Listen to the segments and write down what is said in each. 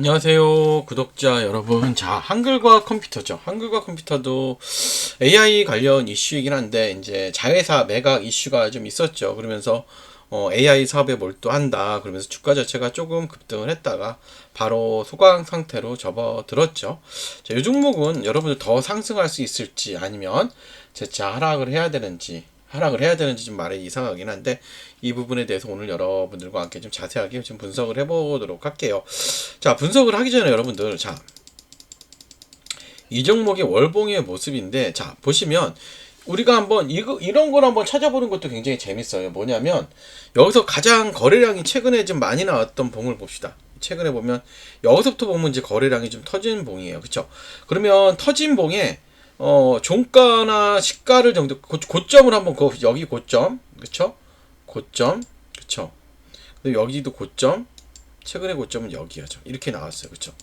안녕하세요 구독자 여러분. 자 한글과 컴퓨터죠. 한글과 컴퓨터도 AI 관련 이슈이긴 한데 이제 자회사 매각 이슈가 좀 있었죠. 그러면서 어, AI 사업에 몰두한다. 그러면서 주가 자체가 조금 급등을 했다가 바로 소강 상태로 접어들었죠. 자, 이 종목은 여러분들 더 상승할 수 있을지 아니면 재차 하락을 해야 되는지 하락을 해야 되는지 좀 말이 이상하긴 한데 이 부분에 대해서 오늘 여러분들과 함께 좀 자세하게 좀 분석을 해보도록 할게요. 자 분석을 하기 전에 여러분들 자 이 종목의 월봉의 모습인데 자 보시면 우리가 한번 이거 이런 걸 한번 찾아보는 것도 굉장히 재밌어요. 뭐냐면 여기서 가장 거래량이 최근에 좀 많이 나왔던 봉을 봅시다. 최근에 보면 여기서부터 보면 이제 거래량이 좀 터진 봉이에요. 그렇죠? 그러면 터진 봉에 어, 종가나 시가를 정도 고, 고점을 한번 그 여기 고점 그쵸? 고점 그쵸? 근데 여기도 고점 최근의 고점은 여기야죠. 이렇게 나왔어요. 그쵸?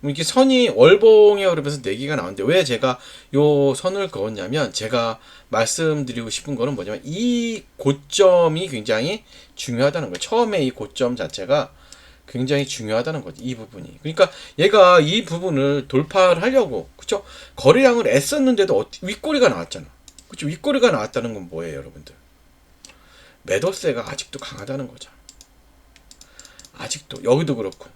그럼 이렇게 선이 월봉에 그러면서 4개가 나오는데 왜 제가 요 선을 그었냐면 제가 말씀드리고 싶은 거는 뭐냐면 이 고점이 굉장히 중요하다는 거예요. 처음에 이 고점 자체가 굉장히 중요하다는 거지 이 부분이. 그러니까 얘가 이 부분을 돌파를 하려고 그쵸? 거래량을 애썼는데도 어- 윗꼬리가 나왔잖아. 그쵸? 윗꼬리가 나왔다는 건 뭐예요 여러분들? 매도세가 아직도 강하다는 거죠 아직도. 여기도 그렇고.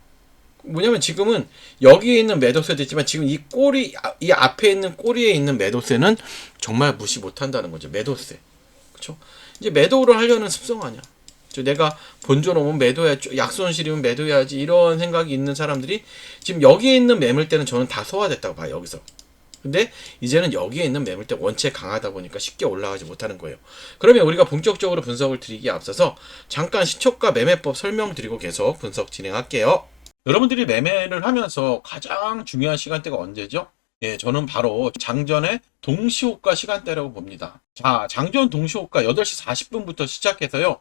뭐냐면 지금은 여기에 있는 매도세도 있지만 지금 이 꼬리 아- 이 앞에 있는 꼬리에 있는 매도세는 정말 무시 못한다는 거죠 매도세. 그쵸? 이제 매도를 하려는 습성 아니야. 저 내가 본전 오면 매도해 약손실이면 매도해야지 이런 생각이 있는 사람들이 지금 여기에 있는 매물대는 저는 다 소화됐다고 봐요 여기서 근데 이제는 여기에 있는 매물대 원체 강하다 보니까 쉽게 올라가지 못하는 거예요 그러면 우리가 본격적으로 분석을 드리기에 앞서서 잠깐 시초가 매매법 설명드리고 계속 분석 진행할게요 여러분들이 매매를 하면서 가장 중요한 시간대가 언제죠? 예, 저는 바로 장전의 동시호가 시간대라고 봅니다. 자, 장전 동시호가 8시 40분부터 시작해서요.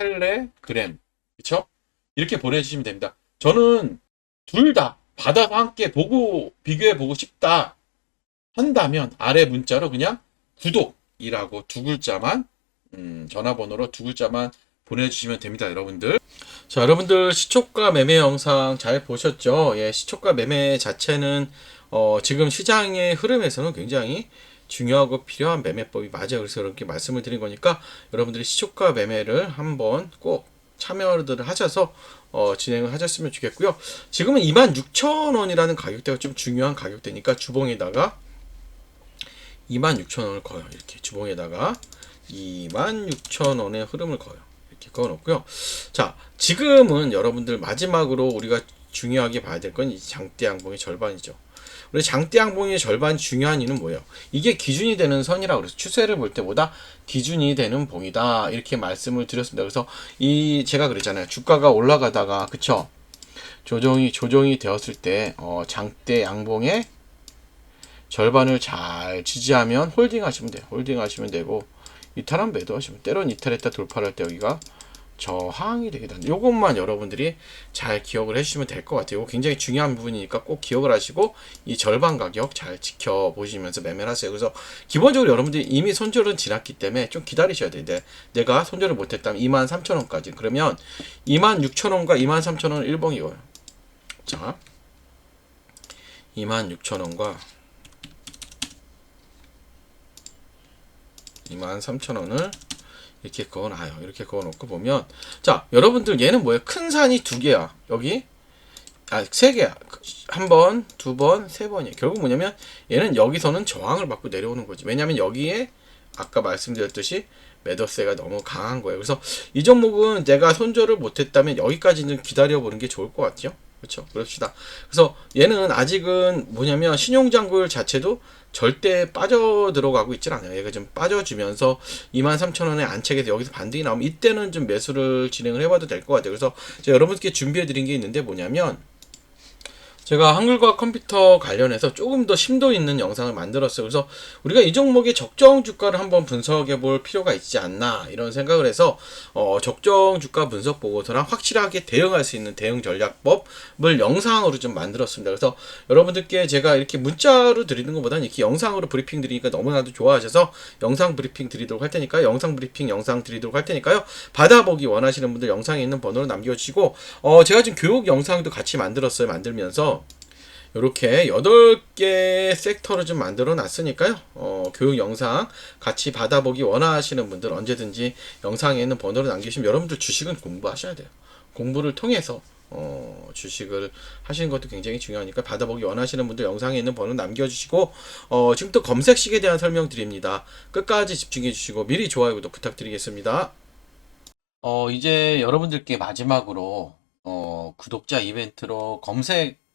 텔레그램. 그쵸? 이렇게 보내주시면 됩니다. 저는 둘 다 받아서 함께 보고, 비교해 보고 싶다 한다면 아래 문자로 그냥 구독이라고 두 글자만, 음, 전화번호로 두 글자만 보내주시면 됩니다, 여러분들. 자, 여러분들 시초가 매매 영상 잘 보셨죠? 예, 시초가 매매 자체는 어, 지금 시장의 흐름에서는 굉장히 중요하고 필요한 매매법이 맞아요. 그래서 이렇게 말씀을 드린 거니까 여러분들이 시초가 매매를 한번 꼭 참여를 하셔서 어, 진행을 하셨으면 좋겠고요. 지금은 26,000원이라는 가격대가 좀 중요한 가격대니까 주봉에다가 26,000원을 거요. 이렇게 주봉에다가 26,000원의 흐름을 거요. 이렇게 그어 놓고요. 자, 지금은 여러분들 마지막으로 우리가 중요하게 봐야 될건이 장대 양봉의 절반이죠. 우리 장대 양봉의 절반 중요한 이유는 뭐예요? 이게 기준이 되는 선이라고 그래서 추세를 볼 때보다 기준이 되는 봉이다. 이렇게 말씀을 드렸습니다. 그래서 이 제가 그랬잖아요. 주가가 올라가다가 그쵸? 조정이 조정이 되었을 때 어, 장대 양봉의 절반을 잘 지지하면 홀딩 하시면 돼요. 홀딩 하시면 되고 이탈한 매도 하시면 때론 이탈했다 돌파를 할때 여기가 저항이 되게 된다. 요것만 여러분들이 잘 기억을 해주시면 될 것 같아요. 굉장히 중요한 부분이니까 꼭 기억을 하시고 이 절반 가격 잘 지켜보시면서 매매를 하세요. 그래서 기본적으로 여러분들이 이미 손절은 지났기 때문에 좀 기다리셔야 돼요. 네, 내가 손절을 못했다면 23,000원까지 그러면 26,000원과 23,000원은 일봉이고요. 자 26,000원과 23,000원을 이렇게 그어놔요. 이렇게 그어놓고 보면 자 여러분들 얘는 뭐예요? 큰 산이 두 개야. 여기 아 세 개야. 한 번, 두 번, 세 번이에요. 결국 뭐냐면 얘는 여기서는 저항을 받고 내려오는 거지. 왜냐면 여기에 아까 말씀드렸듯이 매더세가 너무 강한 거예요. 그래서 이 종목은 내가 손절을 못했다면 여기까지는 기다려보는 게 좋을 것 같죠. 그렇죠. 그럽시다. 그래서 얘는 아직은 뭐냐면 신용장고율 자체도 절대 빠져 들어가고 있질 않아요. 얘가 좀 빠져주면서 23,000원에 안착해서 여기서 반등이 나오면 이때는 좀 매수를 진행을 해봐도 될 것 같아요. 그래서 제가 여러분께 준비해 드린 게 있는데 뭐냐면 제가 한글과 컴퓨터 관련해서 조금 더 심도 있는 영상을 만들었어요. 그래서 우리가 이 종목의 적정 주가를 한번 분석해 볼 필요가 있지 않나 이런 생각을 해서 어, 적정 주가 분석 보고서랑 확실하게 대응할 수 있는 대응 전략법을 영상으로 좀 만들었습니다. 그래서 여러분들께 제가 이렇게 문자로 드리는 것보다는 이렇게 영상으로 브리핑 드리니까 너무나도 좋아하셔서 영상 브리핑 드리도록 할 테니까 영상 브리핑 영상 드리도록 할 테니까요. 받아보기 원하시는 분들 영상에 있는 번호로 남겨주시고 어, 제가 지금 교육 영상도 같이 만들었어요. 만들면서 이렇게 8개 섹터를 좀 만들어 놨으니까요. 어, 교육 영상 같이 받아보기 원하시는 분들 언제든지 영상에 있는 번호를 남기시면 여러분들 주식은 공부하셔야 돼요. 공부를 통해서 어, 주식을 하시는 것도 굉장히 중요하니까 받아보기 원하시는 분들 영상에 있는 번호 남겨주시고 어, 지금부터 검색식에 대한 설명 드립니다. 끝까지 집중해 주시고 미리 좋아요 구독 부탁드리겠습니다. 어, 이제 여러분들께 마지막으로 어, 구독자 이벤트로 검색